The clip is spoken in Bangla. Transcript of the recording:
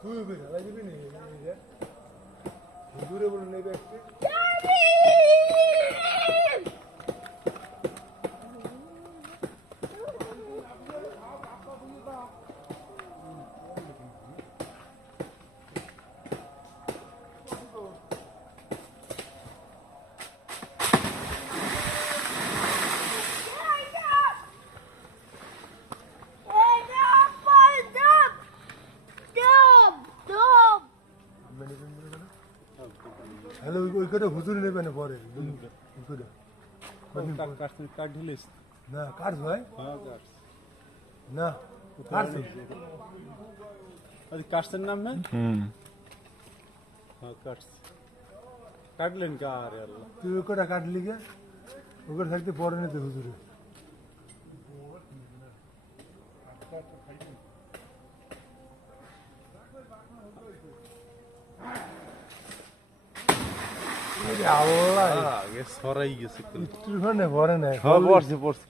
তুই বের হালাই দিবি নি এই যে বলে নেবে একটু। হ্যালো ওই করে হুজুরে নেবে না পরে? ওই করে কাঠ ঢিলিস না ভাই? হ্যাঁ কাঠ না কাটছে আজ কাটছেন নাম না হুম। হ্যাঁ কাটছে কাটলেন কা? আরে আল্লাহ। তুই ওই কটা কাটলি গে ওই করে থাকতে পরে নিতে হুজুরে। আল্লাহ। সরাই গেছে একটু ঘরে পরে না পড়ছে পড়ছে।